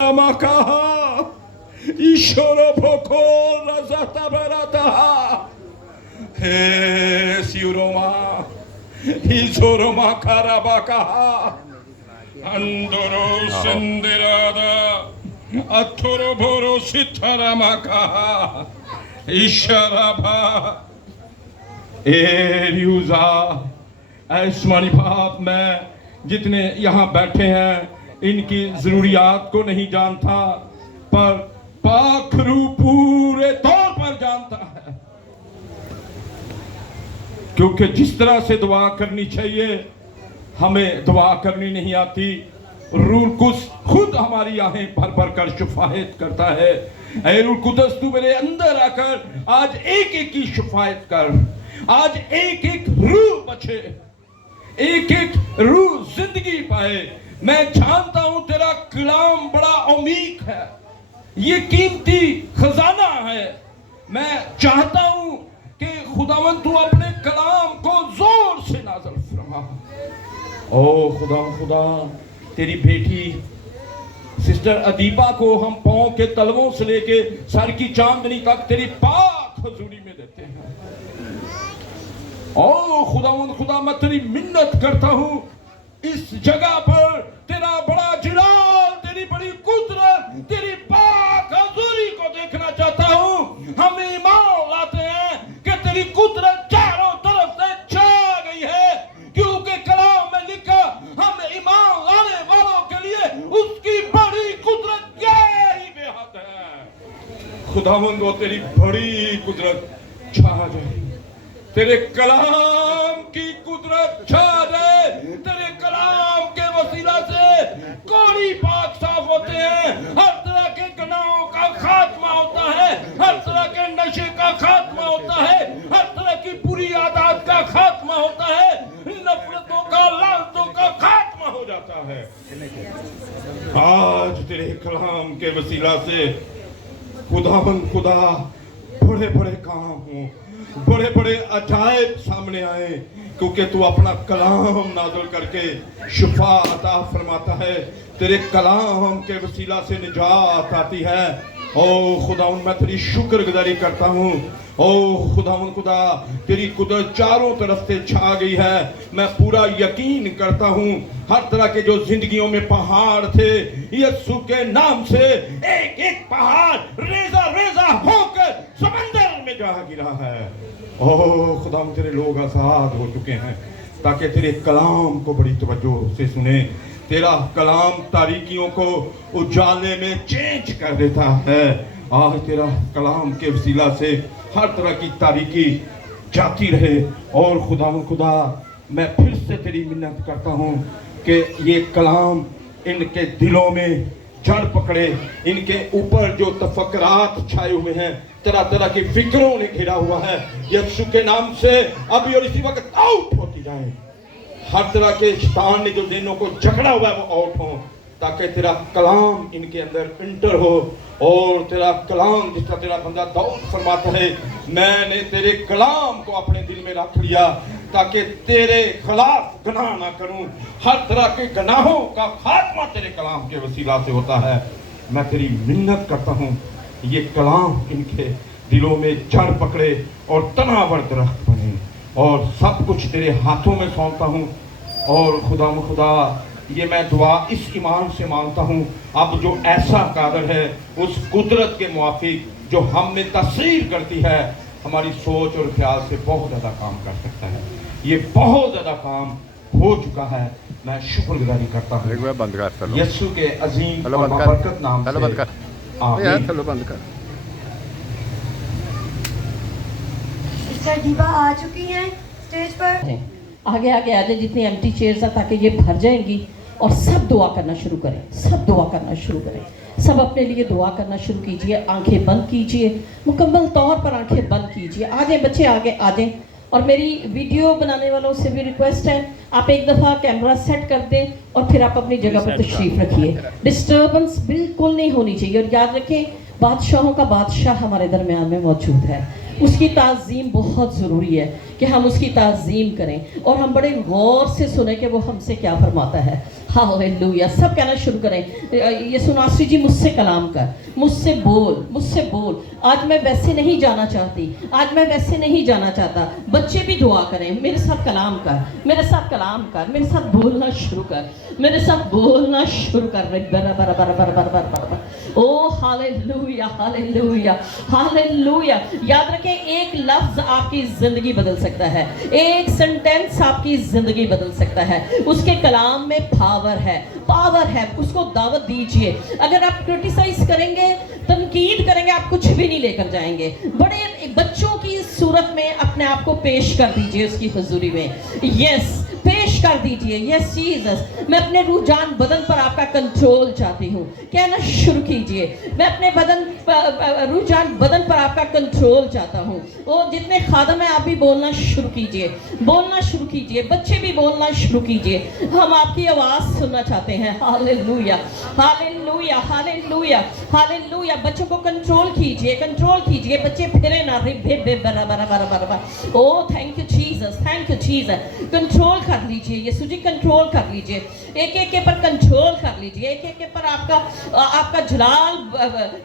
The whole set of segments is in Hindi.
Makaha Ishoro Poko Razata Barataha He Siuroma Hizoroma Karabakaha Andoro Sindirada Atoro Boro Sitaramakaha Isharaba Eriuza आयुष्मानी बाप मैं जितने यहाँ बैठे हैं इनकी जरूरियात को नहीं जानता पर पाखरू पूरे तौर पर जानता है क्योंकि जिस तरह से दुआ करनी चाहिए हमें दुआ करनी नहीं आती रूह कुद्स खुद हमारी आहें भर भर कर शिफायत करता है ऐ रूह कुद्स तू मेरे अंदर आकर आज एक एक की शिफायत कर आज एक एक रूह बचे एक एक रूह जिंदगी पाए मैं जानता हूं तेरा कलाम बड़ा अमीक है ये कीमती खजाना है मैं चाहता हूं कि खुदावंद तू अपने कलाम को जोर से नाज़िल फरमा ओ खुदा तेरी बेटी सिस्टर अदीबा को हम पांव के तलवों से लेके सर की चांदनी तक तेरी पाक हजूरी में देते हैं ओ खुदा मैं तेरी मिन्नत करता हूं इस जगह पर तेरा बड़ा जलाल तेरी बड़ी कुदरत तेरी पाक हजूरी को देखना चाहता हूं हम ईमान लाते हैं कि तेरी कुदरत चारों तरफ से छा गई है क्योंकि कलाम में लिखा हम ईमान लाने वालों के लिए उसकी बड़ी कुदरत यही बेहद है खुदावंद वो तेरी बड़ी कुदरत छा जाए तेरे कलाम की कुदरत छा जाए तेरे कलाम के वसीला से कोड़ी पाक साफ होते हैं हर तरह के गुनाहों का खात्मा होता है हर तरह के नशे का खात्मा होता है हर तरह की बुरी आदत का खात्मा होता है नफरतों का लालचों का खात्मा हो जाता है आज तेरे कलाम के वसीला से खुदावंद खुदा बड़े बड़े काम हों बड़े बड़े अजायब सामने आए क्योंकि तू अपना कलाम नाज़िल करके शिफा अता फरमाता है तेरे कलाम के वसीला से निजात आती है ओ खुदावंद मैं तेरी शुक्रगुजारी करता हूँ ओ खुदा तेरी कुदरत चारों तरफ से छा गई है मैं पूरा यकीन करता हूँ हर तरह के जो जिंदगियों में पहाड़ थे यीशु के नाम से एक एक पहाड़ रेजा रेजा होकर समंदर में जा गिरा है ओ खुदा तेरे लोग आजाद हो चुके हैं ताकि तेरे कलाम को बड़ी तवज्जो से सुने तेरा कलाम तारीकियों को उजाले में चेंज कर देता है आज तेरा कलाम के वसीला से हर तरह की तारीकी जाती रहे और खुदा मैं फिर से तेरी मिन्नत करता हूँ कि ये कलाम इनके दिलों में जड़ पकड़े इनके ऊपर जो तफक्करात छाए हुए हैं तरह तरह की फिक्रों ने घिरा हुआ है यीशु के नाम से अभी और इसी वक्त आउट होती जाए हर तरह के शैतान ने जो दिनों को जकड़ा हुआ है वो आउट हो ताकि तेरा कलाम इनके अंदर इंटर हो और तेरा कलाम जिसका तेरा बंदा दाऊद फरमाता है मैंने तेरे कलाम को अपने दिल में रख लिया ताकि तेरे खिलाफ गुनाह ना करूं हर तरह के गुनाहों का खात्मा तेरे कलाम के वसीला से होता है मैं तेरी मिन्नत करता हूं ये कलाम इनके दिलों में जड़ पकड़े और तनावर दरख्त बने और सब कुछ तेरे हाथों में सौंपता हूं और खुदा ये मैं दुआ इस ईमान से मांगता हूँ अब जो ऐसा कादर है उस कुदरत के मुआफिक जो हम में तस्वीर करती है हमारी सोच और ख्याल से बहुत ज़्यादा काम कर सकता है ये बहुत ज़्यादा काम हो चुका है मैं शुक्रगुजारी करता हूँ यीशु के अजीम और बरकत नाम से बंद कर सिस्टर दीपा आ चुकी हैं स्टेज पर आगे आगे आ जाए जितनी एम्प्टी चेयर्स हैं ताकि ये भर जाएंगी और सब दुआ करना शुरू करें सब दुआ करना शुरू करें सब अपने लिए दुआ करना शुरू कीजिए आंखें बंद कीजिए मुकम्मल तौर पर आंखें बंद कीजिए आ जाएं बच्चे आगे आ जाएं और मेरी वीडियो बनाने वालों से भी रिक्वेस्ट है आप एक दफ़ा कैमरा सेट कर दें और फिर आप अपनी जगह पर तशरीफ़ रखिए डिस्टर्बेंस बिल्कुल नहीं होनी चाहिए और याद रखें बादशाहों का बादशाह हमारे दरमियान में मौजूद है। उसकी ताज़ीम बहुत ज़रूरी है कि हम उसकी ताज़ीम करें और हम बड़े गौर से सुने कि वो हमसे क्या फरमाता है। हालेलुया। सब कहना शुरू करें, ये सुनासी जी मुझसे कलाम कर, मुझसे बोल, मुझसे बोल। आज मैं वैसे नहीं जाना चाहती, आज मैं वैसे नहीं जाना चाहता। बच्चे भी दुआ करें, मेरे साथ कलाम कर, मेरे साथ कलाम कर, मेरे साथ बोलना शुरू कर, मेरे साथ बोलना शुरू कर। बराबर बराबर बराबर बराबर। ओ हालेलुया, हालेलुया, हालेलुया। याद रखें, एक लफ्ज आपकी जिंदगी बदल सकता है, एक सेंटेंस आपकी जिंदगी बदल सकता है। उसके कलाम में पावर है, पावर है। उसको दावत दीजिए। अगर आप क्रिटिसाइज करेंगे, तनकीद करेंगे, आप कुछ भी नहीं लेकर जाएंगे। बड़े बच्चों की सूरत में अपने आप को पेश कर दीजिए उसकी हुजूरी में। यस, पेश कर दीजिए। यस जीसस, मैं अपने रुझान बदन पर आपका कंट्रोल चाहती हूँ। कहना शुरू कीजिए, मैं अपने बदन रुझान बदन पर आपका कंट्रोल चाहता हूँ। वो जितने खादम है आप भी बोलना शुरू कीजिए, बोलना शुरू कीजिए। बच्चे भी बोलना शुरू कीजिए। हम आपकी आवाज़ सुनना चाहते हैं। Hallelujah, hallelujah, hallelujah, hallelujah. बच्चों को कंट्रोल कीजिए, कंट्रोल कीजिए। बच्चे फिरे ना बराबर। Oh thank you Jesus, thank you Jesus. Control कर लीजिए यीशु जी, कंट्रोल कर लीजिए। एक एक के पर कंट्रोल कर लीजिए। एक एक के पर आपका जलाल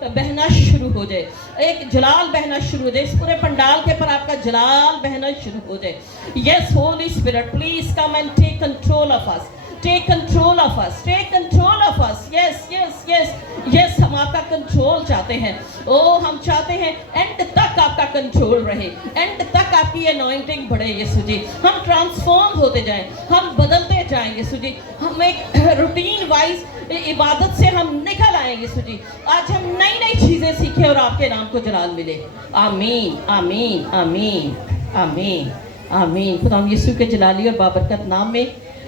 बहना शुरू हो जाए। एक जलाल बहना शुरू हो जाए। इस पूरे पंडाल के पर आपका जलाल बहना शुरू हो जाए। Yes holy spirit, please come and take control of us, take control of us, take control of us. Yes yes yes yes, हम आपका कंट्रोल चाहते हैं। ओ हम चाहते हैं एंड तक आपका कंट्रोल रहे, एंड तक आपकी अनॉइंटिंग बढ़े यीशु जी। हम ट्रांसफॉर्म होते जाएं, हम बदलते जाएं यीशु जी। हम एक रूटीन वाइज इबादत से हम निकल आए यीशु जी। आज हम नई नई चीजें सीखें और आपके नाम को जलाल मिले। आमीन, आमीन, आमीन, आमीन, आमीन। खुदा यीशु के जलाली और बाबरकत नाम में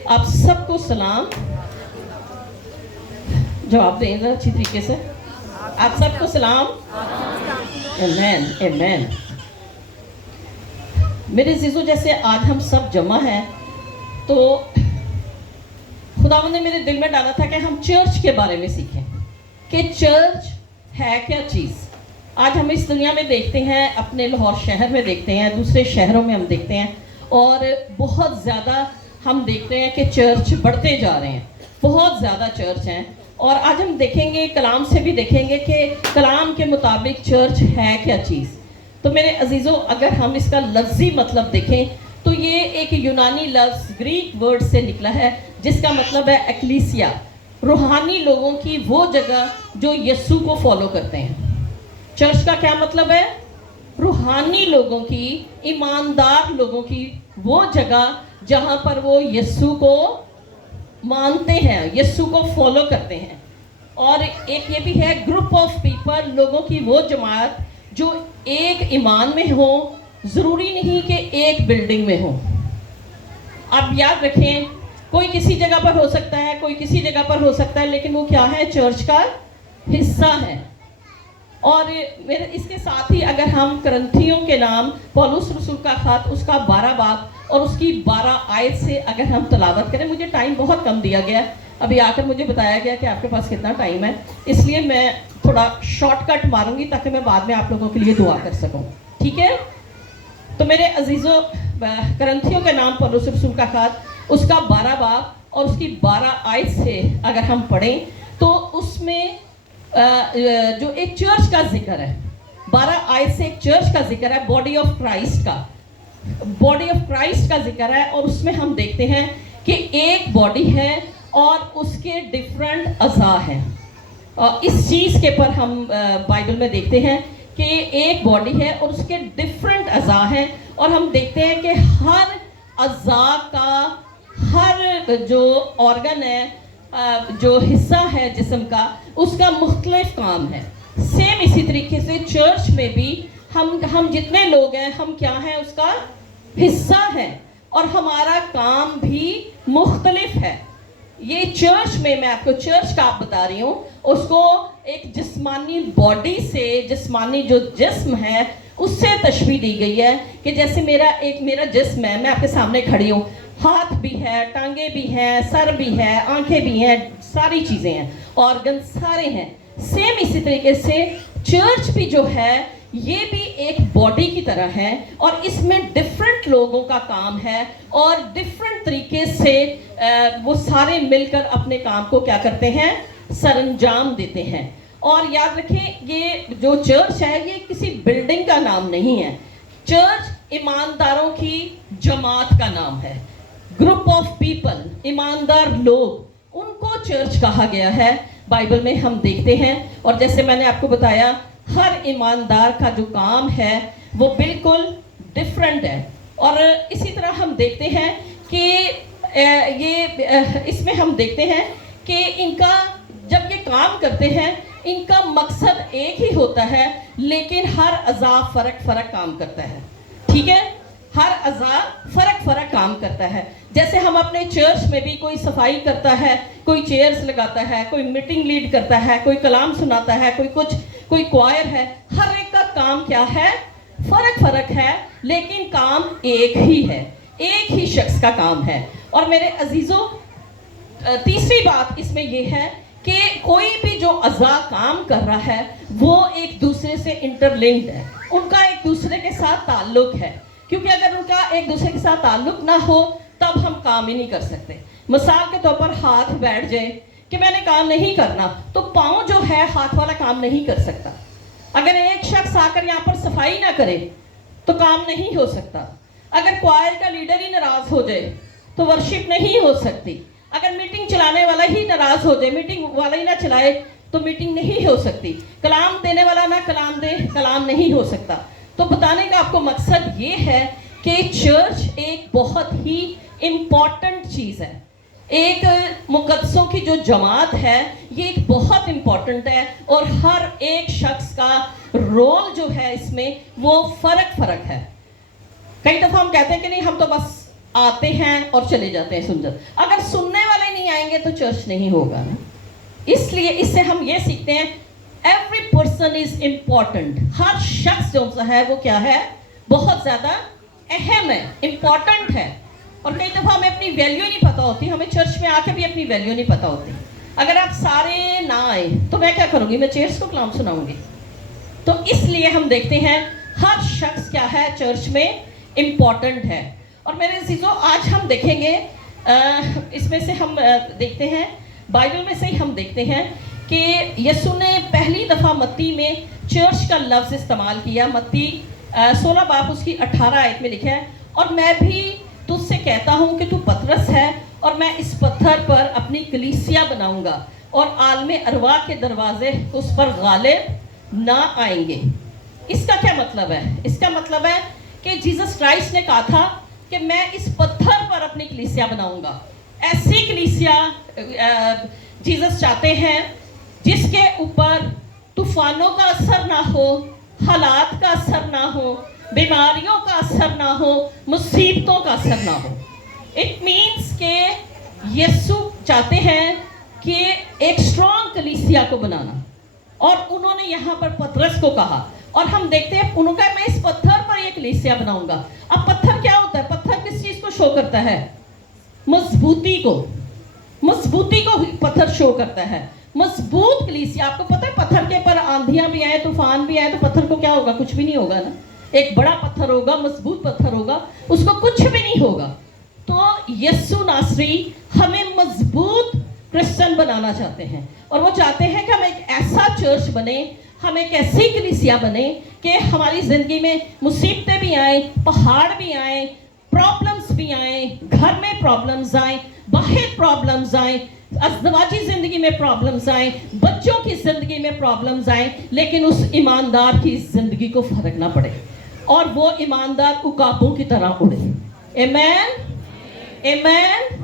आप सबको सलाम। जवाब दें जरा अच्छी तरीके से। आप सबको सलाम। आमेन, आमेन। मेरे जीजो, जैसे आज हम सब जमा हैं तो खुदावंद ने मेरे दिल में डाला था कि हम चर्च के बारे में सीखें कि चर्च है क्या चीज़। आज हम इस दुनिया में देखते हैं, अपने लाहौर शहर में देखते हैं, दूसरे शहरों में हम देखते हैं, और बहुत ज़्यादा हम देखते हैं कि चर्च बढ़ते जा रहे हैं, बहुत ज़्यादा चर्च हैं। और आज हम देखेंगे, कलाम से भी देखेंगे कि कलाम के मुताबिक चर्च है क्या चीज़। तो मेरे अजीज़ों, अगर हम इसका लफ्ज़ी मतलब देखें तो ये एक यूनानी लफ्ज़ ग्रीक वर्ड से निकला है जिसका मतलब है एक्लीसिया, रूहानी लोगों की वो जगह जो यीशु को फॉलो करते हैं। चर्च का क्या मतलब है? रूहानी लोगों की, ईमानदार लोगों की वो जगह जहाँ पर वो यीशु को मानते हैं, यीशु को फॉलो करते हैं। और एक ये भी है ग्रुप ऑफ पीपल, लोगों की वो जमात जो एक ईमान में हो, ज़रूरी नहीं कि एक बिल्डिंग में हो। आप याद रखें, कोई किसी जगह पर हो सकता है, कोई किसी जगह पर हो सकता है, लेकिन वो क्या है? चर्च का हिस्सा है। और मेरे इसके साथ ही अगर हम करंथियों के नाम पौलुस रसूल का खत उसका 12 बाब और उसकी 12 आयत से अगर हम तलावत करें, मुझे टाइम बहुत कम दिया गया है, अभी आकर मुझे बताया गया कि आपके पास कितना टाइम है, इसलिए मैं थोड़ा शॉर्टकट मारूंगी ताकि मैं बाद में आप लोगों के लिए दुआ कर सकूं। ठीक है? तो मेरे अजीज़ों, करंथियों के नाम पौलुस रसूल का खत उसका 12 बाब और उसकी 12 आयत से अगर हम पढ़ें तो उसमें जो एक चर्च का जिक्र है, 12 आयत से एक चर्च का जिक्र है, बॉडी ऑफ क्राइस्ट का, बॉडी ऑफ क्राइस्ट का जिक्र है। और उसमें हम देखते हैं कि एक बॉडी है और उसके डिफरेंट अज़ा हैं। इस चीज़ के पर हम बाइबल में देखते हैं कि एक बॉडी है और उसके डिफरेंट अज़ा हैं, और हम देखते हैं कि हर अज़ा का, हर जो ऑर्गन है, जो हिस्सा है जिस्म का, उसका मुख्तलिफ काम है। सेम इसी तरीके से चर्च में भी हम जितने लोग हैं, हम क्या हैं? उसका हिस्सा है, और हमारा काम भी मुख्तलिफ है। ये चर्च में, मैं आपको चर्च का आप बता रही हूँ, उसको एक जिस्मानी बॉडी से, जिस्मानी जो जिस्म है उससे तशबीह दी गई है कि जैसे मेरा जिस्म है, मैं आपके सामने खड़ी हूँ, हाथ भी है, टांगे भी हैं, सर भी है, आंखें भी हैं, सारी चीज़ें हैं, ऑर्गन सारे हैं, सेम इसी तरीके से चर्च भी जो है ये भी एक बॉडी की तरह है और इसमें डिफरेंट लोगों का काम है और डिफरेंट तरीके से वो सारे मिलकर अपने काम को क्या करते हैं, सरंजाम देते हैं। और याद रखें ये जो चर्च है ये किसी बिल्डिंग का नाम नहीं है, चर्च ईमानदारों की जमात का नाम है, ग्रुप ऑफ पीपल, ईमानदार लोग, उनको चर्च कहा गया है बाइबल में हम देखते हैं। और जैसे मैंने आपको बताया हर ईमानदार का जो काम है वो बिल्कुल डिफरेंट है। और इसी तरह हम देखते हैं कि इसमें हम देखते हैं कि इनका जब ये काम करते हैं इनका मकसद एक ही होता है, लेकिन हर अज़ा फर्क काम करता है। ठीक है, हर अज़ा फर्क काम करता है। जैसे हम अपने चर्च में भी कोई सफाई करता है, कोई चेयर्स लगाता है, कोई मीटिंग लीड करता है, कोई कलाम सुनाता है, कोई क्वायर है, हर एक का काम क्या है, फर्क है, लेकिन काम एक ही है, एक ही शख्स का काम है। और मेरे अजीजों, तीसरी बात इसमें यह है कि कोई भी जो अज़ा काम कर रहा है वो एक दूसरे से इंटरलिंक्ड है, उनका एक दूसरे के साथ ताल्लुक है, क्योंकि अगर उनका एक दूसरे के साथ ताल्लुक ना हो तब हम काम ही नहीं कर सकते। मिसाल के तौर पर हाथ बैठ जाए कि मैंने काम नहीं करना, तो पाँव जो है हाथ वाला काम नहीं कर सकता। अगर एक शख्स आकर यहाँ पर सफाई ना करे तो काम नहीं हो सकता। अगर क्वायर का लीडर ही नाराज हो जाए तो वर्शिप नहीं हो सकती। अगर मीटिंग चलाने वाला ही नाराज हो जाए, मीटिंग वाला ही ना चलाए तो मीटिंग नहीं हो सकती। कलाम देने वाला ना कलाम दे, कलाम नहीं हो सकता। तो बताने का आपको मकसद ये है कि चर्च एक बहुत ही इम्पॉर्टेंट चीज़ है, एक मुकद्दसों की जो जमात है ये एक बहुत इम्पॉर्टेंट है और हर एक शख्स का रोल जो है इसमें वो फर्क है। कई दफ़ा हम कहते हैं कि नहीं हम तो बस आते हैं और चले जाते हैं सुनकर, अगर सुनने वाले नहीं आएंगे तो चर्च नहीं होगा ना। इसलिए इससे हम ये सीखते हैं एवरी पर्सन इज इम्पॉर्टेंट, हर शख्स जो है वो क्या है, बहुत ज़्यादा अहम है, इम्पॉर्टेंट है। और कई दफ़ा हमें अपनी वैल्यू नहीं पता होती, हमें चर्च में आके भी अपनी वैल्यू नहीं पता होती। अगर आप सारे ना आए तो मैं क्या करूँगी, मैं चेयर्स को कलाम सुनाऊंगी। तो इसलिए हम देखते हैं हर शख्स क्या है चर्च में इम्पॉर्टेंट है। और मेरे अजीजों आज हम देखेंगे इसमें से हम देखते हैं बाइबल में से ही हम देखते हैं कि यीशु ने पहली दफ़ा मत्ती में चर्च का लफ्ज़ इस्तेमाल किया। मत्ती 16 बाब उसकी 18 आयत में लिखा है, और मैं भी तुझसे कहता हूँ कि तू पतरस है और मैं इस पत्थर पर अपनी कलीसिया बनाऊंगा और आलमे अरवा के दरवाजे उस पर गालिब ना आएंगे। इसका क्या मतलब है? इसका मतलब है कि जीसस क्राइस्ट ने कहा था कि मैं इस पत्थर पर अपनी कलीसिया बनाऊंगा। ऐसी कलीसिया जीसस चाहते हैं जिसके ऊपर तूफानों का असर ना हो, हालात का असर ना हो, बीमारियों का असर ना हो, मुसीबतों का असर ना हो। इट मीन्स के यीशु चाहते हैं कि एक स्ट्रॉन्ग कलीसिया को बनाना, और उन्होंने यहाँ पर पतरस को कहा, और हम देखते हैं उन्होंने कहा मैं इस पत्थर पर एक कलीसिया बनाऊंगा। अब पत्थर क्या होता है? पत्थर किस चीज को शो करता है? मजबूती को पत्थर शो करता है। मजबूत कलीसिया, आपको पता है पत्थर के पर आंधियां भी आए, तूफान भी आए तो पत्थर को क्या होगा? कुछ भी नहीं होगा ना। एक बड़ा पत्थर होगा, मजबूत पत्थर होगा, उसको कुछ भी नहीं होगा। तो यीशु नासरी हमें मजबूत क्रिश्चियन बनाना चाहते हैं, और वो चाहते हैं कि हम एक ऐसा चर्च बने, हम एक ऐसी कलीसिया बने कि हमारी जिंदगी में मुसीबतें भी आए, पहाड़ भी आए, प्रॉब्लम्स भी आए, घर में प्रॉब्लम्स आए, बाहर प्रॉब्लम्स आए, अज़दवाजी जिंदगी में प्रॉब्लम्स आए, बच्चों की जिंदगी में प्रॉब्लम्स आए, लेकिन उस ईमानदार की जिंदगी को फर्क ना पड़े और वो ईमानदार उकाबों की तरह उड़े। आमेन, आमेन।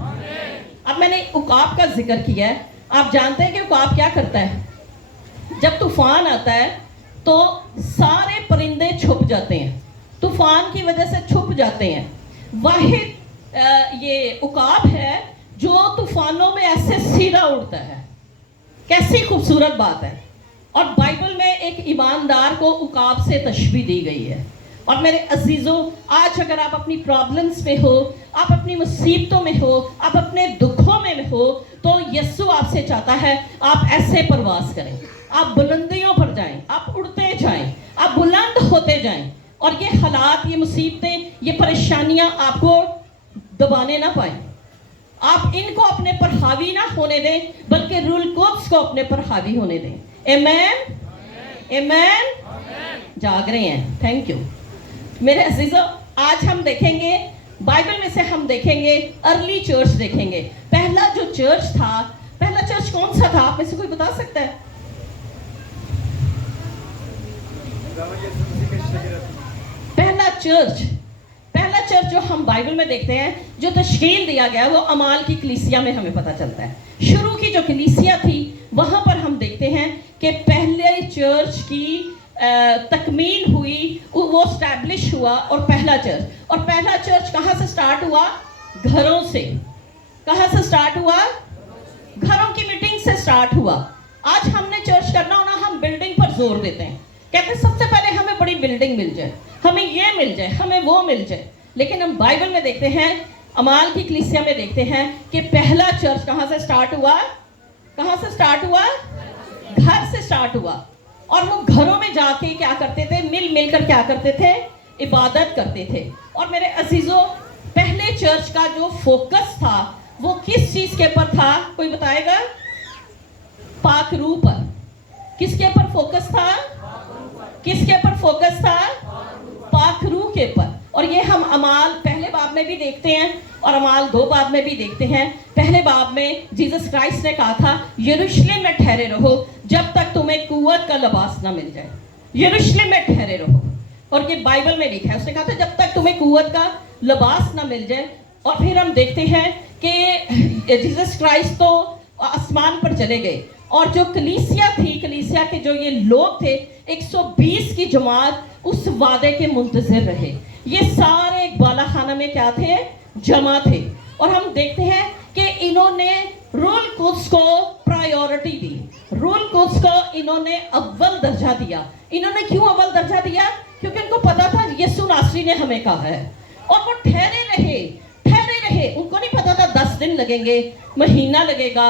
अब मैंने उकाब का जिक्र किया है। आप जानते हैं कि उकाब क्या करता है? जब तूफान आता है तो सारे परिंदे छुप जाते हैं, तूफान की वजह से छुप जाते हैं। वाहिद ये उकाब है जो तूफानों में ऐसे सीधा उड़ता है। कैसी खूबसूरत बात है। और बाइबल में एक ईमानदार को उकाब से तशबीह दी गई है। और मेरे अजीजों, आज अगर आप अपनी प्रॉब्लम्स में हो, आप अपनी मुसीबतों में हो, आप अपने दुखों में हो, तो यीशु आपसे चाहता है आप ऐसे प्रवास करें, आप बुलंदियों पर जाएं, आप उड़ते जाएं, आप बुलंद होते जाएं, और ये हालात, ये मुसीबतें, ये परेशानियां आपको दबाने ना पाए। आप इनको अपने पर हावी ना होने दें, बल्कि रूल कुद्स को अपने पर हावी होने दें। आमेन, आमेन। जाग रहे हैं, थैंक यू। मेरे अजीजों, आज हम देखेंगे, बाइबल में से हम देखेंगे अर्ली चर्च देखेंगे। पहला जो चर्च था, पहला चर्च कौन सा था? आप में से कोई बता सकता है? पहला चर्च जो हम बाइबल में देखते हैं, जो तश्कील दिया गया, वो अमाल की कलीसिया में हमें पता चलता है। शुरू की जो कलीसिया थी, वहां पर हम देखते हैं कि पहले चर्च की तकमील हुई, वो स्टैब्लिश हुआ, और पहला चर्च कहां से स्टार्ट हुआ? घरों से। कहां से स्टार्ट हुआ? घरों की मीटिंग से स्टार्ट हुआ। आज हमने चर्च करना हो ना, हम बिल्डिंग पर जोर देते हैं, कहते हैं सबसे पहले हमें बड़ी बिल्डिंग मिल जाए, हमें ये मिल जाए, हमें वो मिल जाए। लेकिन हम बाइबल में देखते हैं, अमाल की कलीसिया में देखते हैं कि पहला चर्च कहां से स्टार्ट हुआ? कहां से स्टार्ट हुआ? घर से स्टार्ट हुआ। और वो घरों में जाके क्या करते थे? मिलकर क्या करते थे? इबादत करते थे। और मेरे अजीजों, पहले चर्च का जो फोकस था, वो किस चीज के ऊपर था? कोई बताएगा? पाक रूह पर। किसके ऊपर फोकस था? किसके ऊपर फोकस था? पाक रूह के ऊपर। और ये हम अमाल पहले बाब में भी देखते हैं, और अमाल 2 बाब में भी देखते हैं। पहले बाब में जीसस क्राइस्ट ने कहा था, यरूशलेम में ठहरे रहो जब तक तुम्हें कुव्वत का लिबास ना मिल जाए। यरूशलेम में ठहरे रहो। और ये बाइबल में लिखा है, उसने कहा था जब तक तुम्हें कुव्वत का लिबास ना मिल जाए। और फिर हम देखते हैं कि जीसस क्राइस्ट तो आसमान पर चले गए, और जो कलीसिया थी, कलीसिया के जो ये लोग थे, 120 की जमात उस वादे के मुंतज़िर रहे। ये सारे बाला खाना में क्या थे? जमा थे। और हम देखते हैं कि इन्होंने रूल कुद्स को प्रायोरिटी दी, रूल कुद्स को इन्होंने अव्वल दर्जा दिया। इन्होंने क्यों अव्वल दर्जा दिया? क्योंकि उनको पता था यीशु नासरी ने हमें कहा है। और वो ठहरे रहे। उनको नहीं पता था 10 दिन लगेंगे, महीना लगेगा,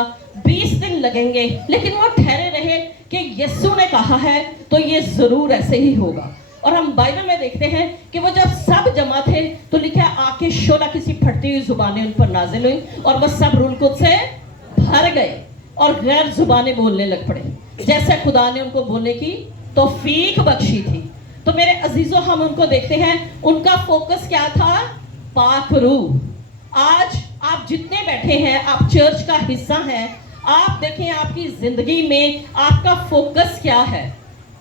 20 दिन लगेंगे, लेकिन वो ठहरे रहे कि यीशु ने कहा है तो ये जरूर ऐसे ही होगा। और हम बाइबल में देखते हैं कि वो जब सब जमा थे, तो लिखा है आके शोला किसी फटती हुई जुबानें उन पर नाजिल हुई, और बस सब रूल कुद्स से भर गए और गैर जुबानें बोलने लग पड़े, जैसे खुदा ने उनको बोलने की तौफीक बख्शी थी। तो मेरे अजीजों, हम उनको देखते हैं, उनका फोकस क्या था? पाक रूह। आज आप जितने बैठे हैं, आप चर्च का हिस्सा हैं, आप देखें आपकी जिंदगी में आपका फोकस क्या है?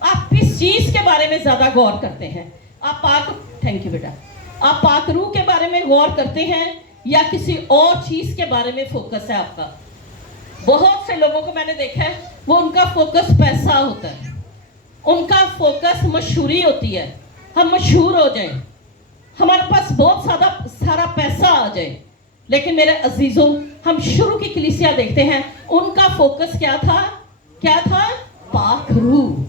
आप किस चीज के बारे में ज्यादा गौर करते हैं? थैंक यू बेटा। आप पाक रूह के बारे में गौर करते हैं या किसी और चीज के बारे में फोकस है आपका? बहुत से लोगों को मैंने देखा है, वो उनका फोकस पैसा होता है, उनका फोकस मशहूरी होती है, हम मशहूर हो जाएं, हमारे पास बहुत सारा पैसा आ जाए। लेकिन मेरे अजीजों, हम शुरू की कलीसिया देखते हैं, उनका फोकस क्या था? पाक रूह।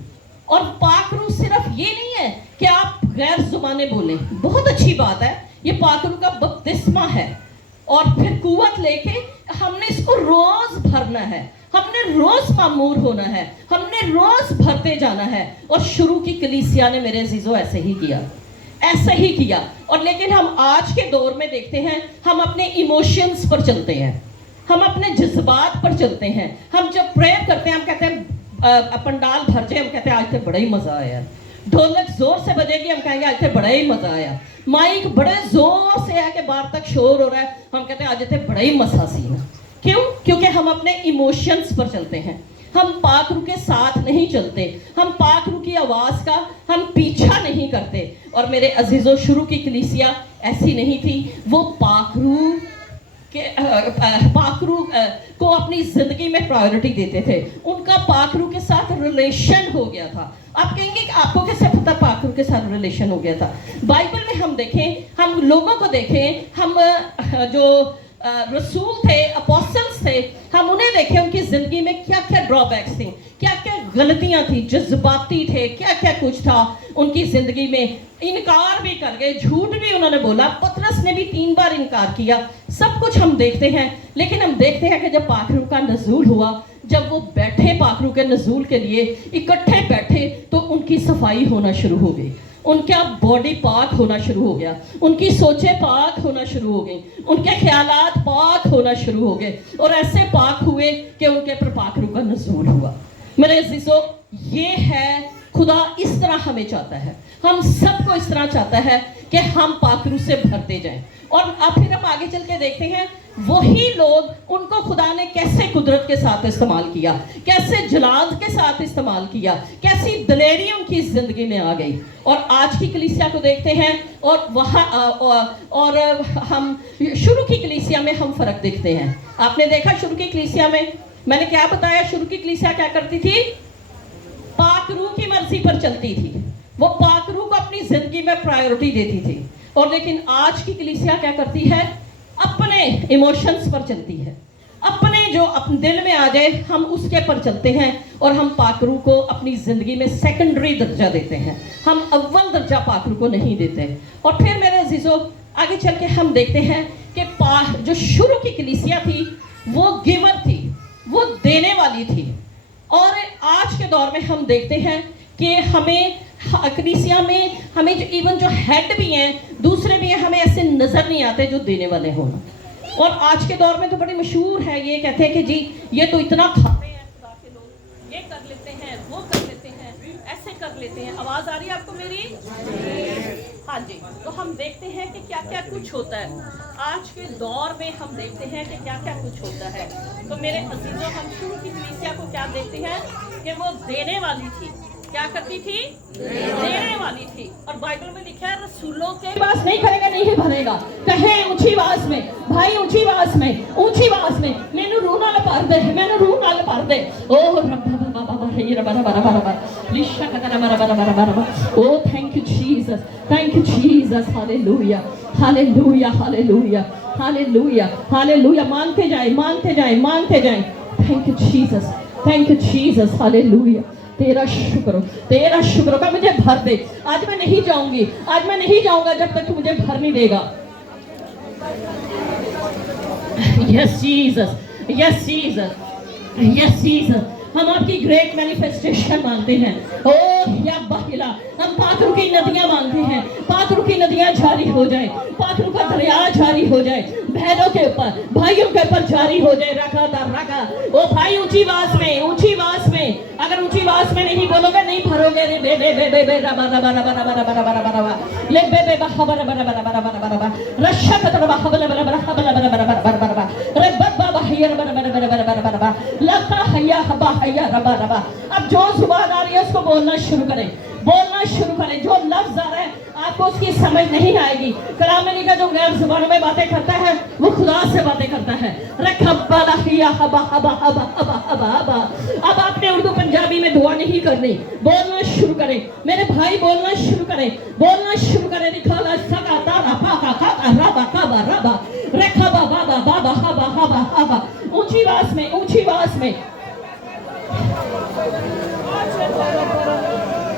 और पाक रूह सिर्फ ये नहीं है कि आप गैर जुबानें बोलें, बहुत अच्छी बात है, ये पाक रूह का बपतिस्मा है। और फिर कुव्वत लेके हमने इसको रोज भरना है, हमने रोज मामूर होना है, हमने रोज भरते जाना है। और शुरू की कलीसिया ने मेरे अजीजों ऐसे ही किया। और लेकिन हम आज के दौर में देखते हैं, हम अपने इमोशंस पर चलते हैं, हम अपने जज्बात पर चलते हैं। हम जब प्रेयर करते हैं, हम कहते हैं पंडाल भर जाए, हम कहते हैं आज तो बड़ा ही मजा आया, ढोलक जोर से बजेगी, हम कहेंगे आज तो बड़ा ही मजा आया, माइक बड़े जोर से है कि बाहर तक शोर हो रहा है, हम कहते हैं आज तो बड़ा ही मजा सीना। क्यों? क्योंकि हम अपने इमोशंस पर चलते हैं, हम पाक रूह के साथ नहीं चलते, हम पाक रूह की आवाज का हम पीछा नहीं करते। और मेरे अजीजों, शुरू की कलीसिया ऐसी नहीं थी, वो पाक रूह को अपनी जिंदगी में प्रायोरिटी देते थे। उनका पाक रूह के साथ रिलेशन हो गया था। आप कहेंगे कि आपको कैसे पता पाक रूह के साथ रिलेशन हो गया था? बाइबल में हम देखें, हम लोगों को देखें, हम जो रसूल थे, अपोस्टल्स थे, हम उन्हें देखें, उनकी जिंदगी में क्या क्या ड्रॉबैक्स थी, क्या क्या गलतियां थी, जज्बाती थे, क्या क्या कुछ था उनकी जिंदगी में। इनकार भी कर गए, झूठ भी उन्होंने बोला, पतरस ने भी 3 बार इनकार किया, सब कुछ हम देखते हैं। लेकिन हम देखते हैं कि जब पाक रूह का नज़ूल हुआ, जब वो बैठे पाखरू के नजूल के लिए, इकट्ठे बैठे, तो उनकी सफाई होना शुरू हो गई, उनका बॉडी पाक होना शुरू हो गया, उनकी सोचें पाक होना शुरू हो गई, उनके ख्यालात पाक होना शुरू हो गए, और ऐसे पाक हुए कि उनके पर पाखरू का नजूल हुआ। मेरे अजीजों, ये है खुदा इस तरह हमें चाहता है, हम सबको इस तरह चाहता है कि हम पाखरू से भरते जाएं। और अब फिर हम आगे चल के देखते हैं वही लोग, उनको खुदा ने कैसे कुदरत के साथ इस्तेमाल किया, कैसे जलाल के साथ इस्तेमाल किया, कैसी दलेरी उनकी जिंदगी में आ गई। और आज की कलीसिया को देखते हैं, और वहाँ और हम शुरू की कलीसिया में हम फर्क देखते हैं। आपने देखा शुरू की कलीसिया में मैंने क्या बताया, शुरू की कलीसिया क्या करती थी, पाकरू की मर्जी पर चलती थी, वो पाकरू को अपनी जिंदगी में प्रायोरिटी देती थी। और लेकिन आज की कलीसिया क्या करती है, अपने इमोशंस पर चलती है, अपने जो अपने दिल में आ जाए हम उसके पर चलते हैं, और हम पाकरू को अपनी जिंदगी में सेकेंडरी दर्जा देते हैं, हम अव्वल दर्जा पाकरू को नहीं देते। और फिर मेरे अजीजों, आगे चल के हम देखते हैं कि जो शुरू की कलीसिया थी वो गिवर थी, वो देने वाली थी। और आज के दौर में हम देखते हैं कि हमें कलीसिया में हमें जो इवन जो हेड भी हैं, दूसरे भी हैं, हमें ऐसे नजर नहीं आते जो देने वाले हों। और आज के दौर में तो बड़ी मशहूर है, ये कहते हैं कि जी ये तो इतना खाते हैं खुदा के लोग, ये कर लेते हैं, वो कर लेते हैं, ऐसे कर लेते हैं। आवाज आ रही है आपको मेरी? हाँ जी। तो हम देखते हैं कि क्या क्या कुछ होता है आज के दौर में, हम देखते हैं कि क्या क्या कुछ होता है। तो मेरे अजीजों, हम शुरू की कलीसिया को क्या देखते हैं कि वो देने वाली थी, क्या करती थी, देने वाली थी। और बाइबल में लिखा है रसूलों के पास नहीं करेगा, नहीं भरेगा, कहे ऊंची आवाज में, भाई ऊंची आवाज में, ऊंची आवाज में, मैंने रूह नाल भर दे, मैंने रूह नाल भर दे। Oh oh thank you Jesus, thank you Jesus, hallelujah hallelujah hallelujah hallelujah hallelujah. मानते जाए, मानते जाए, मानते जाए। Thank you Jesus, thank you Jesus, hallelujah. तेरा शुक्र हो, तेरा शुक्र हो कि मुझे भर दे। आज मैं नहीं जाऊंगी, आज मैं नहीं जाऊंगा जब तक तू मुझे भर नहीं देगा। Yes Jesus, yes Jesus, yes Jesus. हम आपकी ग्रेट मैनिफेस्टेशन मानते हैं। ओ या बाहिला, हम पाखरू की नदियां मानते हैं, पाखरू की नदियां जारी हो जाए, पाखरू का दरिया जारी हो जाए, बहनों के ऊपर, भाइयों के ऊपर जारी हो जाए। रखा था रखा। ओ भाई ऊंची आवाज में, ऊंची आवाज में, अगर ऊंची आवाज में नहीं बोलोगे नहीं भरोगे रे बे बे बे बे बे रबा रबा रबा रबा रबा रबा रबा रबा ले बे बे बहा रबा रबा रबा रबा रबा रबा रशा का रबा हबला रबा रबा हबला रबा रबा रबा रबा रे बाबा हैया रबा रबा रबा रबा रबा रबा लका हैया हबा हैया रबा रबा। अब जो जुबान आ रही है उसको बोलना शुरू करें, बोलना शुरू करें। जो लफ्ज आ रहा है आपको उसकी समझ नहीं आएगी। कलाम में लिखा जो गैर जुबानों में बातें करता है वो खुदा से बातें करता है। अब आपने उर्दू पंजाबी में दुआ नहीं करनी, बोलना शुरू करें मेरे भाई, बोलना शुरू करें, बोलना शुरू करें। निकाला सगा तारा पाका काका रबा काबा रबा रेखा बाबा बाबा हबा हबा हबा। ऊंची आवाज में, ऊंची आवाज में।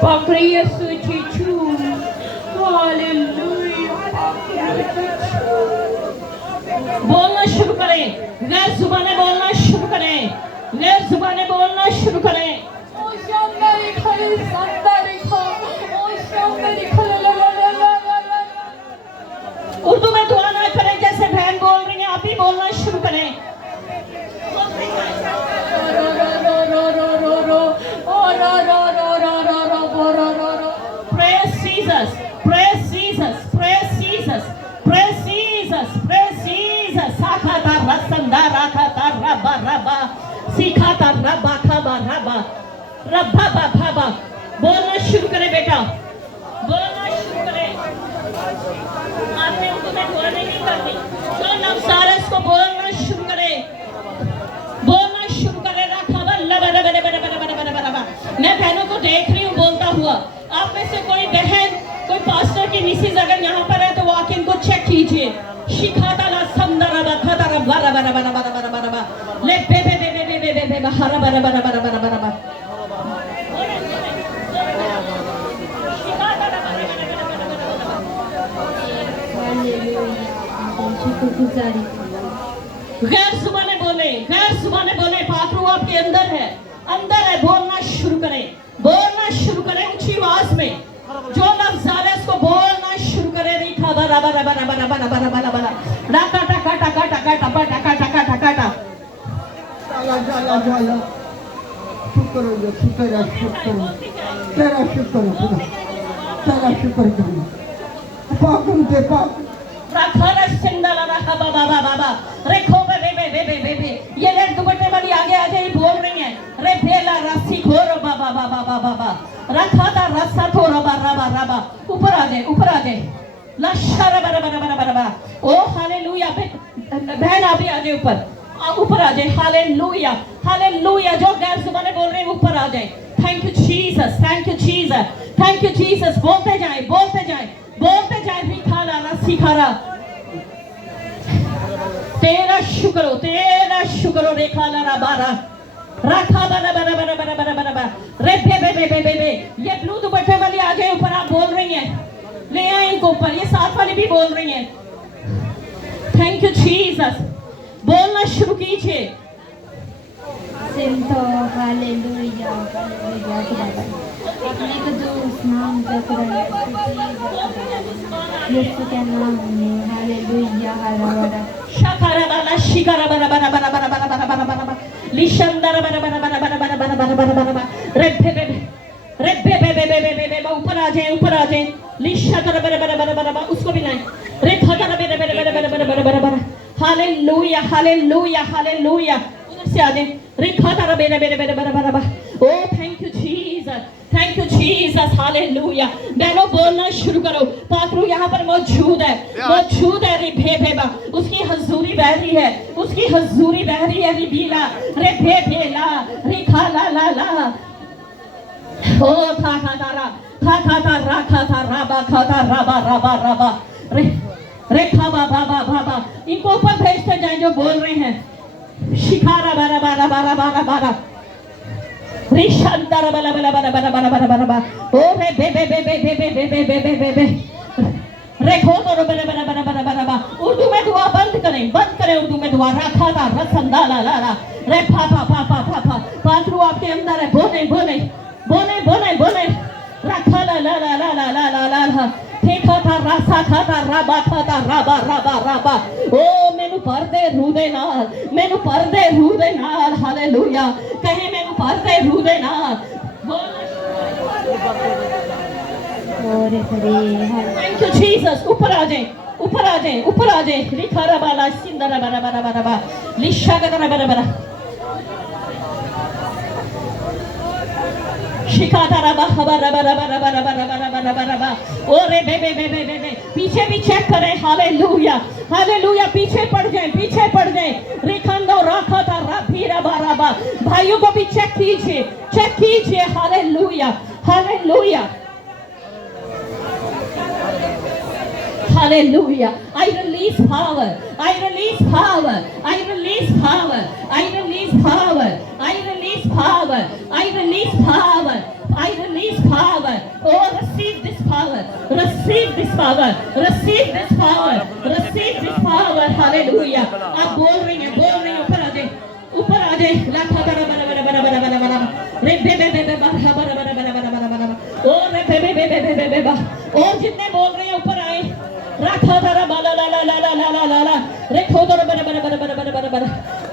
Pakriya Suchichu, Hallelujah. बोलना शुरू करें, गैर जुबानें बोलना शुरू करें, गैर जुबानें बोलना शुरू करें। उर्दू में दुआ ना करें, जैसे बहन बोल रही है आप ही बोलना शुरू करें। Praise Jesus, praise Jesus, praise Jesus, praise Jesus, praise Jesus. Sakata rasanda rakata raba raba, sikata raba khaba raba, rabba ba khaba। बोलना शुरू करें बेटा, बोलना शुरू करें। आपने तुम्हें दुआ नहीं करनी, जो लफ्ज़ आ रहा है इसको बोलना शुरू करें, बोलना शुरू करें। मैं बहनों को देख रही हूँ बोलता हुआ। आप में से कोई बहन, कोई पास्टर की मिसेज अगर यहाँ पर है तो वो आके इनको चेक कीजिए। शिखाता ला संदरा बखता रबा रबा रबा रबा रबा रबा रबा ले बे बे बे बे बे बे बे बे हरा बरा बरा बरा बरा बरा बरा। गैर जुबानें बोले, गैर जुबानें बोले। पाखरू आपके अंदर है, बोलना शुरू करें, बोलना शुरू करें ऊंची आवाज में। जो लफ्ज आ रहे हैं उसको बोलना शुरू करें। रिखा बरा बरा बरा बरा बरा बरा बरा बरा राका टाका टाका टाका टाका टाका टाका टाका टाका। जाला जाला जाला शुक्र हो, शुक्र है, शुक्र है, तेरा शुक्र है खुदा, तेरा शुक्र करो। पाकुम ते पाक राखाना सिंदला रहा बाबा बाबा बाबा रेखो बे बे बे बे बे बे ये ले दुपट्टे वाली आगे आगे ही बोल रही है। रे फेला रस्सी खोरो बाबा बाबा बाबा बाबा रखा था रस्सा थोड़ा बाबा रबा रबा ऊपर आ जाए, ऊपर आ जाए। लश्शर बरा बरा बरा बरा बरा। ओ हालेलुया। बहन आप भी आ जाए ऊपर, ऊपर आ जाए। Hallelujah hallelujah. जो गैर जुबाने बोल रहे हैं ऊपर आ जाए। Thank you Jesus, thank you Jesus, thank you Jesus. बोलते जाए, बोलते जाए, बोलते जाए। रिखाला रस्सी खारा तेरा शुक्र हो, तेरा शुक्र हो। रेखाला रबारा रखा बरा बरा बरा बरा बरा बरा बरा रे बे बे बे बे बे। ये ब्लू दुपट्टे वाली आ जाए ऊपर, आप बोल रही हैं, ले आए इनको ऊपर। ये साथ वाली भी बोल रही हैं। Thank you Jesus. बोलना शुरू कीजिए। सिंतो हालेलुया हालेलुया खुदा अपने कदूस नाम का खुदा यीशु के नाम में हालेलुया हालेलुया शाकारा बाला शिकारा बरा बरा बरा बरा बरा बरा बरा बरा बरा लिशंदरा बरा बरा बरा बरा बरा बरा बरा बरा बरा बरा रे बे बे रे बे बे बे बे बे बे ऊपर आ जाए, ऊपर आ जाए। लिशंदरा बरा बरा बरा बरा बरा उसको भी लाएं। रे खतरा बरा बरा बरा बरा बरा बरा बरा हालेलुया हालेलुया हालेलुया। उधर से आ जाए। रे खतरा बरा बरा बरा बरा बरा बरा। Oh thank you Jesus, thank you Jesus. Hallelujah. बहनों बोलना शुरू करो। पात्रू यहाँ पर मौजूद है, मौजूद है। रे भे भेबा उसकी हजूरी बह रही है, उसकी हजूरी बह रही है। रे बीला रे भे भेला रे खा ला ला ला। ओ था रा था रा खा था राबा खा था राबा राबा राबा रे रे खा बा बा बा बा बा। इनको ऊपर भेजते जाए जो बोल रहे हैं। शिकारा बारा बारा बारा बारा बारा रिशांतरा बला बला बला बला बला बला बला बला। ओ रे बे बे बे बे बे बे बे बे बे बे बे रे खो तो बला बला बला बला बला बला। उर्दू में दुआ बंद करें उर्दू में दुआ। रखा था रसंदा ला ला ला रे फा फा फा फा फा फा। पात्रू आपके अंदर है, बोले बोले बोले बोले बोले। रखा ला ला ला ला ला ला ला ला ला फेंका था रासा खाता राबा खाता राबा राबा राबा। ओ मैनू भर दे रूह दे नाल, मैनू भर दे रूह दे नाल। हालेलुया। कहे मैनू भर दे रूह दे नाल। और हरे थैंक यू जीसस। ऊपर आ जाए, ऊपर आ जाए, ऊपर आ जाए। रिखारा बाला सिंदरा बरा बरा बरा बरा लिशा का बरा बरा बरा शिकाता रबा बरा बरा बरा बरा बरा बरा बरा बरा बरा। ओ रे बे बे बे बे बे बे। पीछे भी चेक करें। Hallelujah hallelujah. पीछे पड़ जाए, पीछे पड़ जाए। रिखंदो रखा था रबी रबा रबा। भाइयों को भी चेक कीजिए, चेक कीजिए। Hallelujah hallelujah Hallelujah. I release power. I release power. I release power. I release power. I release power. I release power. I release power. Oh, receive this power. Receive this power. Receive this power. Receive this power. Hallelujah. आप बोल रही हैं, ऊपर आ जाए, ऊपर आ जाए। लाखा बरा बरा बरा बरा बरा बरा बरा रे बे बे बे बे बरा बरा बरा बरा बरा बरा बरा। ओ रे बे बे बे बे बे बे बे। और जितने बोल रहे हैं ऊपर आए। रखा दरा बाला ला ला ला ला ला ला ला ला रे खो दरा बरा बरा बरा बरा बरा बरा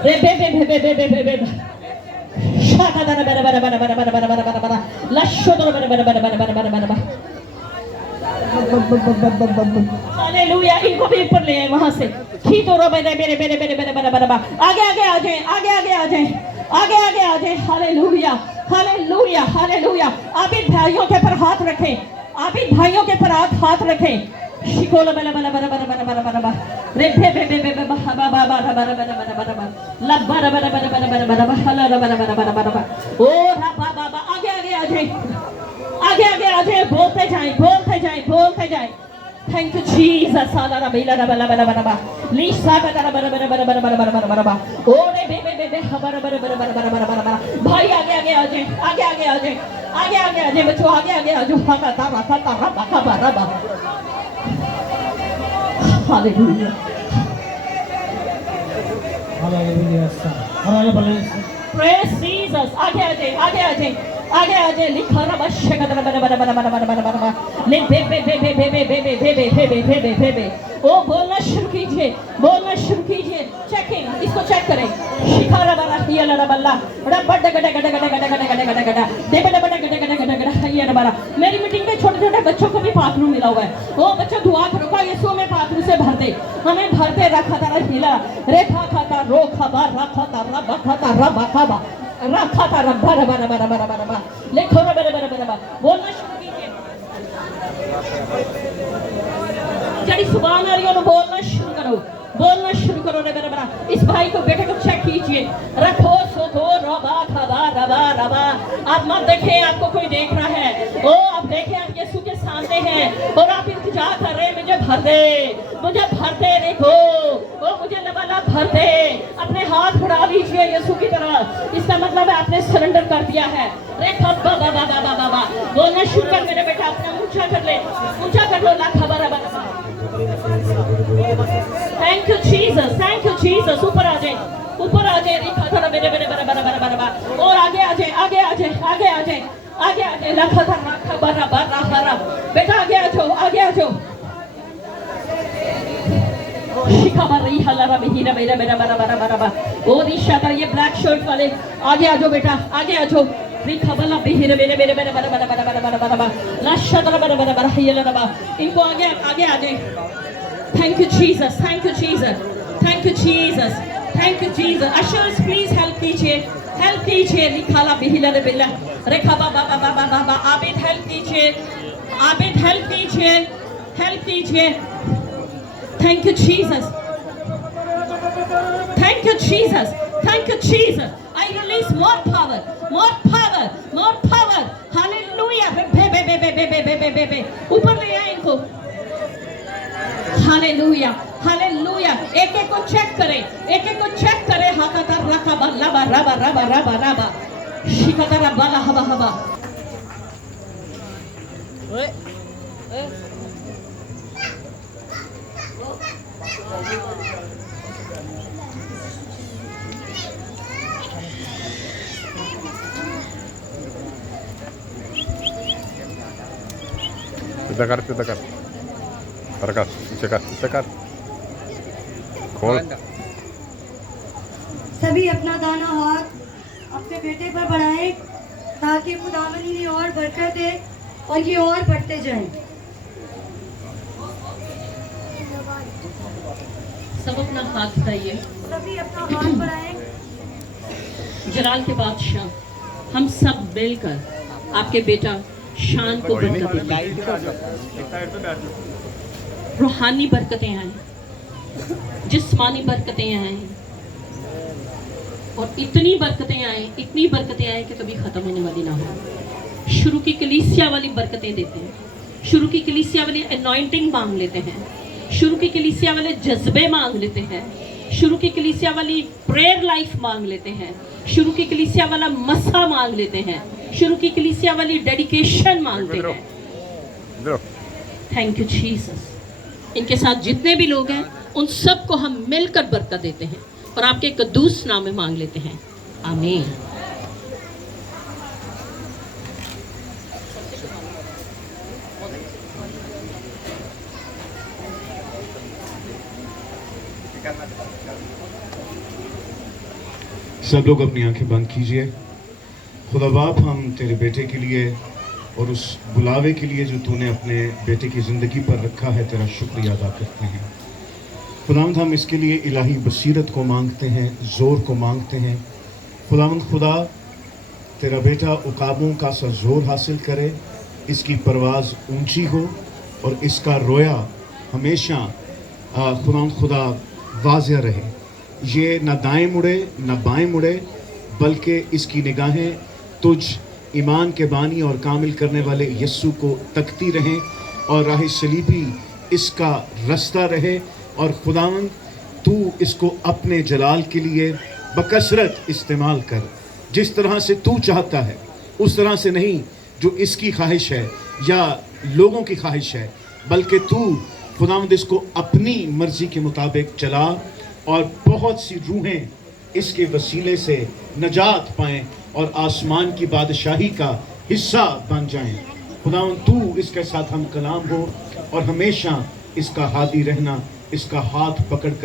रे बे बे बे बे बे बे बे शाका दरा बरा बरा बरा बरा बरा बरा बरा बरा लश्शो दरा बरा बरा बरा बरा बरा बरा बरा। हालेलुया। इनको भी ऊपर ले आए वहां से। खी तो रो मेरे मेरे मेरे मेरे मेरे बरा बरा आगे आगे आ जाए, आगे आगे आ जाए, आगे आगे आ जाए। Hallelujah hallelujah hallelujah. आप इन भाइयों के पर हाथ रखें, आप इन भाइयों के पर हाथ रखें। शिकोला बला बला बला बला बला बला बला बला रे बे बे बे बे बा बा बा बा बा बा बा बा ला बला बला बला बला बला बला बला बला बला बला बला बला। ओ रा बा बा बा। आगे आगे आ जाए, आगे आगे आ जाए। बोलते जाए, बोलते जाए, बोलते जाए। Thank you Jesus. साला रा बेला रा बला बला बला बला लिसा का रा बला बला बला बला बला बला बला बला। ओ रे बे बे बे बे बला बला बला बला बला बला बला बला। भाई आगे आगे आ जाए, आगे आगे आ जाए, आगे आगे आ जाए बच्चों, आगे आगे आ जाओ। हाका तारा तारा बा बा रा बा। Hallelujah. हालेलुया। Praise Jesus. आगे आ जाए, आगे आ जाए, आगे आ जाए। लिखा रहा बस शकत रहा बना बना बना बना बना बना बना ले बे बे बे बे बे बे बे बे बे बे बे बे बे बे बे। ओ बोलना शुरू कीजिए, बोलना शुरू कीजिए। चेकिंग, इसको चेक करें। शिखारा बना हिया लड़ा बल्ला बड़ा बड़ा गड़ा गड़ा गड़ा गड़ा गड़ा गड़ा गड़ा गड़ा दे बड़ा बड़ा गड़ा गड़ा गड़ा गड़ा हिया ना बड़ा। मेरी मीटिंग में छोटे छोटे बच्चों को भी पाखरू मिला हुआ है। ओ बच्चों दुआ करो का यीशु में पाखरू से भर दे, हमें भर दे। रखा तारा हिला रेखा खाता रो खबा रखा तारा बखा तारा बखा रखा तारा बरा बरा बरा बरा बरा बरा लिखो रे बरा बरा बरा बोलना शुरू कीजिए। जड़ी सुभान आ रही हो बोलना शुरू करो, बोलना शुरू करो रे बरा। इस भाई को बेटे को चेक कीजिए। रखो सोतो रबा खबा रबा रबा। आप मत देखें आपको कोई देख रहा है। ओ आप देखें आप यीशु के सामने हैं और आप इंतजार कर रहे हैं मुझे भर दे, मुझे भर दे। देखो ओ मुझे लबालब भर दे। अपने हाथ बढ़ा लीजिए यीशु की तरफ। इसका मतलब है आपने सरेंडर कर दिया है। रेखा बाबा बाबा बाबा बाबा बोलना शुरू कर मेरे बेटा। अपना ऊंचा कर ले, ऊंचा कर लो। ला खबर है। Thank you Jesus, thank you Jesus. ऊपर आ जाए, ऊपर आ जाए। लिखा था मेरे मेरे बरा बरा बरा बरा बरा। और आगे आ जाए, आगे आ जाए, आगे आ जाए, आगे आ जाए। रखा था रखा बरा बरा बरा। बेटा आगे आ जाओ, आगे आ जाओ। शिखा बर रही हलारा बिहीरा मेरा मेरा बरा बरा बरा बरा। और इशारा ये ब्लैक शर्ट वाले आगे आ जाओ बेटा, आगे आ जाओ। रिखा बला बिहीरा मेरे मेरे मेरे बरा बरा बरा बरा बरा बरा। लाशा बरा बरा बरा बरा हिला रबा। इनको आगे आगे आ जाए। Thank you Jesus, thank you Jesus, thank you Jesus, thank you Jesus. Ushers please help कीजिए, help कीजिए। लिखाला बिहिला रे बिल्ला रेखा बाबा बाबा बाबा बाबा। आबिद help कीजिए, आबिद help कीजिए, help कीजिए। Thank you Jesus, thank you Jesus, thank you Jesus. I release more power, more power, more power. Hallelujah. बे बे बे बे बे बे बे बे। ऊपर ले आए इनको। Hallelujah, hallelujah. एक एक को चेक करें, एक एक को चेक करें। हाथा रखा बल्ला बरा बरा बरा बरा बरा शिखा रबा हवा हवा। सीधा कर प्रकाश इसे कर खोल। सभी अपना दाना हाथ अपने बेटे पर बढ़ाएं ताकि खुदावंद इन्हें और बरकत दे और ये और बढ़ते जाएं। सब अपना हाथ उठाइए। सभी अपना हाथ बढ़ाएं। जलाल के बादशाह हम सब मिलकर आपके बेटा शान को बरकत दें। रूहानी बरकतें आए, जिस्मानी बरकतें आए और इतनी बरकतें आए, इतनी बरकतें आए कि कभी खत्म होने वाली ना हो। शुरू की कलीसिया वाली बरकतें देते हैं, शुरू की कलीसिया वाली अनॉइंटिंग मांग लेते हैं, शुरू की कलीसिया वाले जज्बे मांग लेते हैं, शुरू की कलीसिया वाली प्रेयर लाइफ मांग लेते हैं, शुरू की कलीसिया वाला मसा मांग लेते हैं, शुरू की कलीसिया वाली डेडिकेशन मांगते हैं। Thank you Jesus. इनके साथ जितने भी लोग हैं उन सबको हम मिलकर बरकत देते हैं और आपके कद्दूस नाम में मांग लेते हैं। आमीन। सब लोग अपनी आंखें बंद कीजिए। खुदा बाप, हम तेरे बेटे के लिए और उस बुलावे के लिए जो तूने अपने बेटे की ज़िंदगी पर रखा है तेरा शुक्रिया अदा करते हैं। खुदावंद, हम इसके लिए इलाही बसीरत को मांगते हैं, ज़ोर को मांगते हैं। खुदावंद खुदा, तेरा बेटा उकाबों का सा ज़ोर हासिल करे, इसकी परवाज़ ऊंची हो और इसका रोया हमेशा खुदावंद खुदा वाज़िया रहे। ये न दाएं मुड़े न बाएं मुड़े, बल्कि इसकी निगाहें तुझ ईमान के बानी और कामिल करने वाले यस्सु को तकती रहें और राह सलीबी इसका रास्ता रहे। और खुदावंद, तू इसको अपने जलाल के लिए बकसरत इस्तेमाल कर। जिस तरह से तू चाहता है उस तरह से नहीं जो इसकी ख्वाहिश है या लोगों की ख्वाहिश है, बल्कि तू खुदावंद इसको अपनी मर्ज़ी के मुताबिक चला और बहुत सी रूहें इसके वसीले से नजात पाएं और आसमान की बादशाही का हिस्सा बन जाएं। खुदावन तू इसके साथ हम कलाम हो और हमेशा इसका हादी रहना, इसका हाथ पकड़ कर